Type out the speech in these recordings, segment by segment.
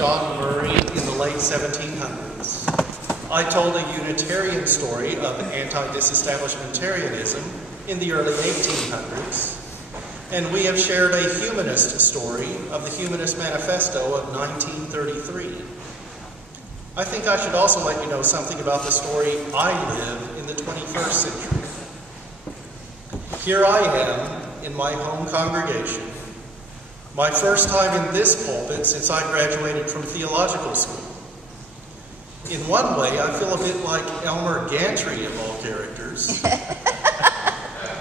John Murray in the late 1700s. I told a Unitarian story of anti-disestablishmentarianism in the early 1800s. And we have shared a humanist story of the Humanist Manifesto of 1933. I think I should also let you know something about the story I live in the 21st century. Here I am in my home congregation, my first time in this pulpit since I graduated from theological school. In one way, I feel a bit like Elmer Gantry of all characters,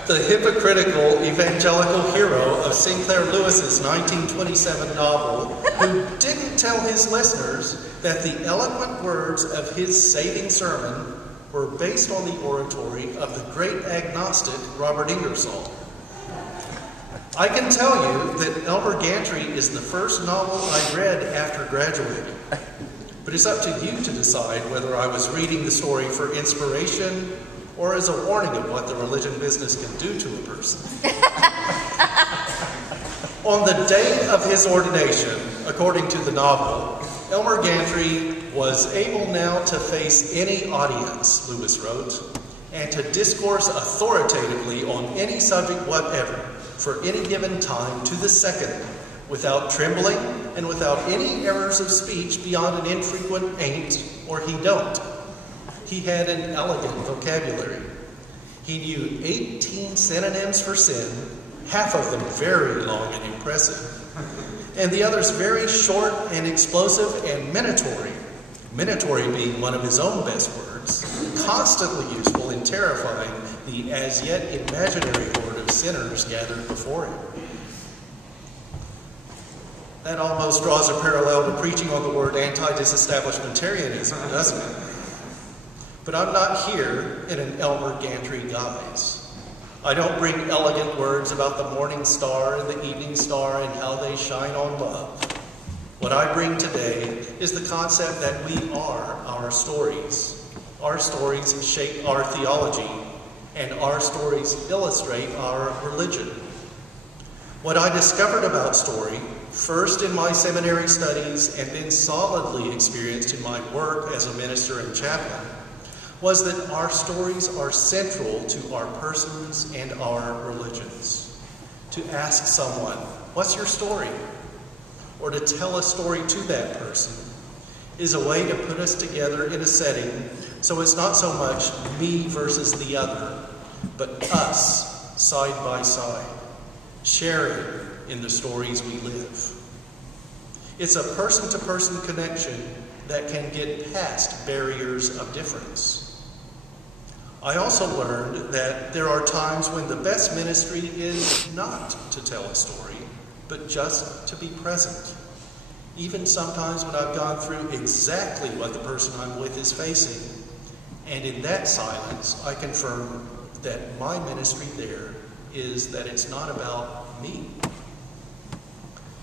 the hypocritical evangelical hero of Sinclair Lewis's 1927 novel, who didn't tell his listeners that the eloquent words of his saving sermon were based on the oratory of the great agnostic Robert Ingersoll. I can tell you that Elmer Gantry is the first novel I read after graduating. But it's up to you to decide whether I was reading the story for inspiration or as a warning of what the religion business can do to a person. On the day of his ordination, according to the novel, Elmer Gantry was able now to face any audience, Lewis wrote, and to discourse authoritatively on any subject whatever, for any given time to the second, without trembling and without any errors of speech beyond an infrequent ain't or he don't. He had an elegant vocabulary. He knew 18 synonyms for sin, half of them very long and impressive, and the others very short and explosive and minatory being one of his own best words, constantly useful in terrifying the as yet imaginary horde of sinners gathered before him. That almost draws a parallel to preaching on the word anti-disestablishmentarianism, doesn't it? But I'm not here in an Elmer Gantry guise. I don't bring elegant words about the morning star and the evening star and how they shine on love. What I bring today is the concept that we are our stories. Our stories shape our theology, and our stories illustrate our religion. What I discovered about story, first in my seminary studies and then solidly experienced in my work as a minister and chaplain, was that our stories are central to our persons and our religions. To ask someone, what's your story? Or to tell a story to that person is a way to put us together in a setting so it's not so much me versus the other, but us side by side, sharing in the stories we live. It's a person-to-person connection that can get past barriers of difference. I also learned that there are times when the best ministry is not to tell a story, but just to be present. Even sometimes when I've gone through exactly what the person I'm with is facing. And in that silence, I confirm that my ministry there is that it's not about me.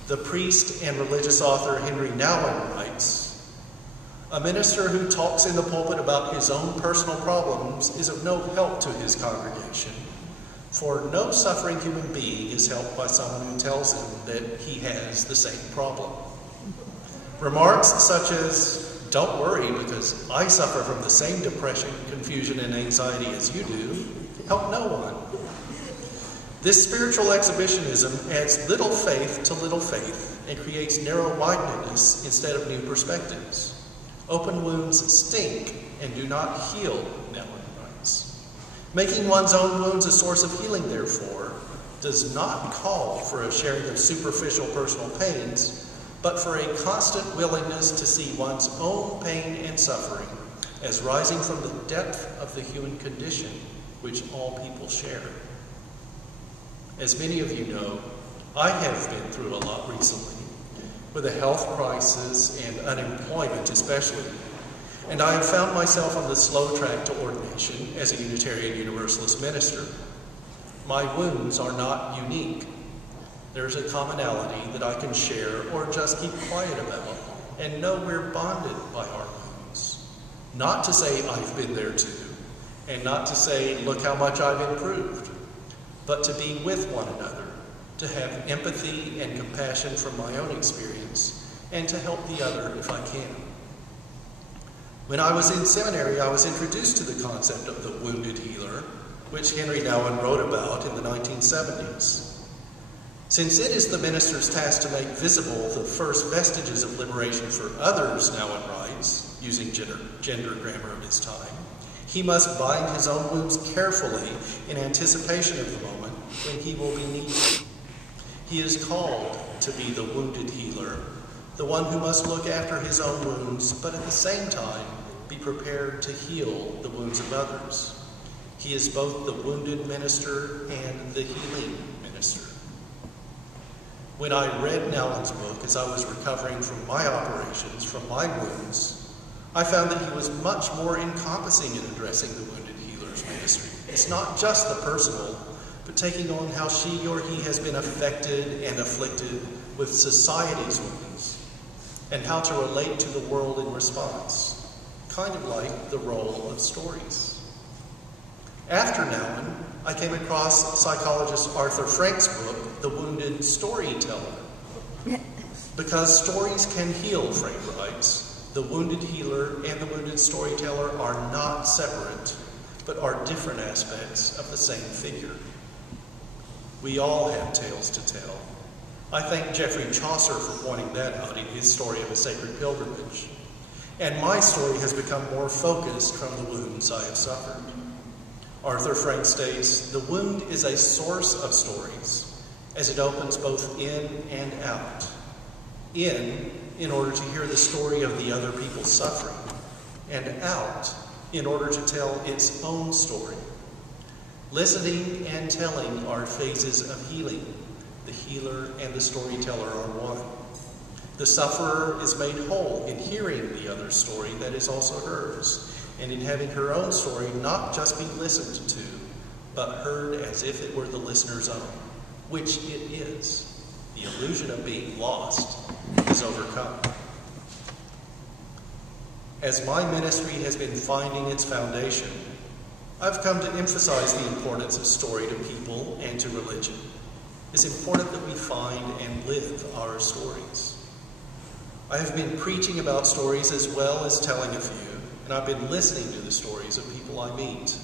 The priest and religious author Henry Nouwen writes, "A minister who talks in the pulpit about his own personal problems is of no help to his congregation, for no suffering human being is helped by someone who tells him that he has the same problem." Remarks such as, "Don't worry because I suffer from the same depression, confusion, and anxiety as you do," help no one. This spiritual exhibitionism adds little faith to little faith and creates narrow-mindedness instead of new perspectives. Open wounds stink and do not heal, Nouwen writes. Making one's own wounds a source of healing, therefore, does not call for a sharing of superficial personal pains, but for a constant willingness to see one's own pain and suffering as rising from the depth of the human condition which all people share. As many of you know, I have been through a lot recently, with a health crisis and unemployment especially, and I have found myself on the slow track to ordination as a Unitarian Universalist minister. My wounds are not unique. There's a commonality that I can share or just keep quiet about and know we're bonded by our wounds. Not to say I've been there too, and not to say, look how much I've improved, but to be with one another, to have empathy and compassion from my own experience, and to help the other if I can. When I was in seminary, I was introduced to the concept of the wounded healer, which Henry Nouwen wrote about in the 1970s. Since it is the minister's task to make visible the first vestiges of liberation for others, Nouwen writes, using gender grammar of his time, he must bind his own wounds carefully in anticipation of the moment when he will be needed. He is called to be the wounded healer, the one who must look after his own wounds, but at the same time be prepared to heal the wounds of others. He is both the wounded minister and the healing minister. When I read Nouwen's book as I was recovering from my operations, from my wounds, I found that he was much more encompassing in addressing the wounded healer's ministry. It's not just the personal, but taking on how she or he has been affected and afflicted with society's wounds, and how to relate to the world in response, kind of like the role of stories. After Nouwen, I came across psychologist Arthur Frank's book, The Wounded Storyteller. Because stories can heal, Frank writes, the wounded healer and the wounded storyteller are not separate, but are different aspects of the same figure. We all have tales to tell. I thank Geoffrey Chaucer for pointing that out in his story of a sacred pilgrimage. And my story has become more focused from the wounds I have suffered. Arthur Frank states, the wound is a source of stories, as it opens both in and out. In order to hear the story of the other people's suffering, and out, in order to tell its own story. Listening and telling are phases of healing. The healer and the storyteller are one. The sufferer is made whole in hearing the other's story that is also hers, and in having her own story not just be listened to, but heard as if it were the listener's own, which it is. The illusion of being lost is overcome. As my ministry has been finding its foundation, I've come to emphasize the importance of story to people and to religion. It's important that we find and live our stories. I have been preaching about stories as well as telling a few, and I've been listening to the stories of people I meet.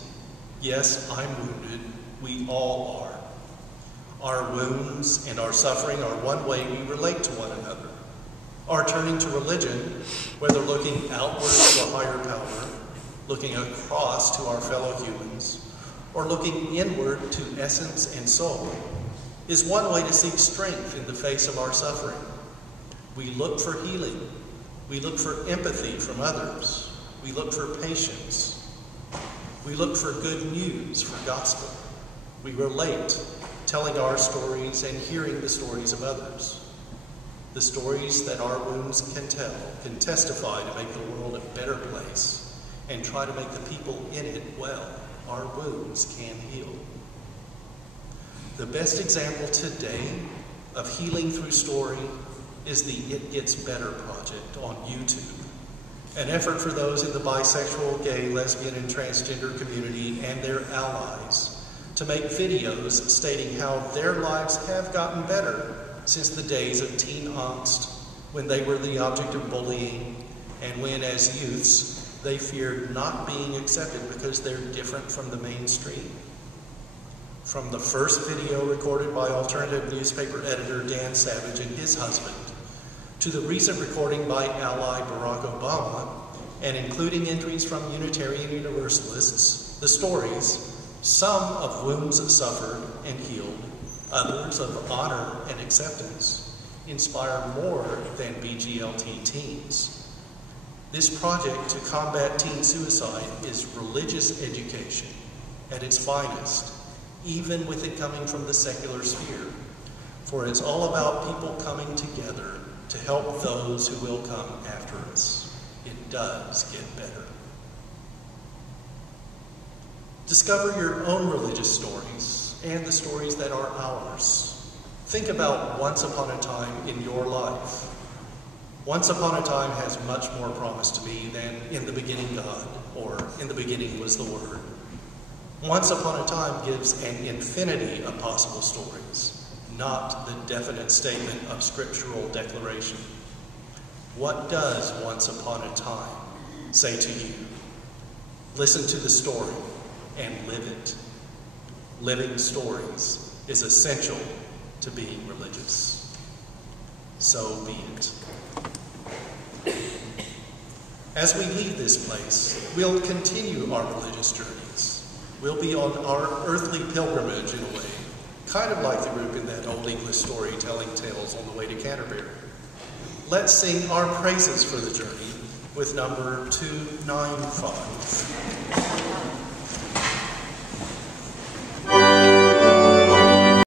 Yes, I'm wounded. We all are. Our wounds and our suffering are one way we relate to one another. Our turning to religion, whether looking outward to a higher power, looking across to our fellow humans, or looking inward to essence and soul, is one way to seek strength in the face of our suffering. We look for healing. We look for empathy from others. We look for patience. We look for good news, for gospel. We relate, telling our stories and hearing the stories of others. The stories that our wounds can tell can testify to make the world a better place and try to make the people in it well. Our wounds can heal. The best example today of healing through story is the It Gets Better project on YouTube. An effort for those in the bisexual, gay, lesbian, and transgender community and their allies to make videos stating how their lives have gotten better since the days of teen angst, when they were the object of bullying, and when, as youths, they feared not being accepted because they're different from the mainstream. From the first video recorded by alternative newspaper editor Dan Savage and his husband, to the recent recording by ally Barack Obama, and including entries from Unitarian Universalists, the stories, some of wounds suffered and healed, others of honor and acceptance, inspire more than BGLT teens. This project to combat teen suicide is religious education at its finest, even with it coming from the secular sphere, for it's all about people coming together to help those who will come after us. It does get better. Discover your own religious stories and the stories that are ours. Think about once upon a time in your life. Once upon a time has much more promise to me than in the beginning God, or in the beginning was the Word. Once upon a time gives an infinity of possible stories, not the definite statement of scriptural declaration. What does once upon a time say to you? Listen to the story and live it. Living stories is essential to being religious. So be it. As we leave this place, we'll continue our religious journeys. We'll be on our earthly pilgrimage in a way, kind of like the group in that old English story telling tales on the way to Canterbury. Let's sing our praises for the journey with number 295.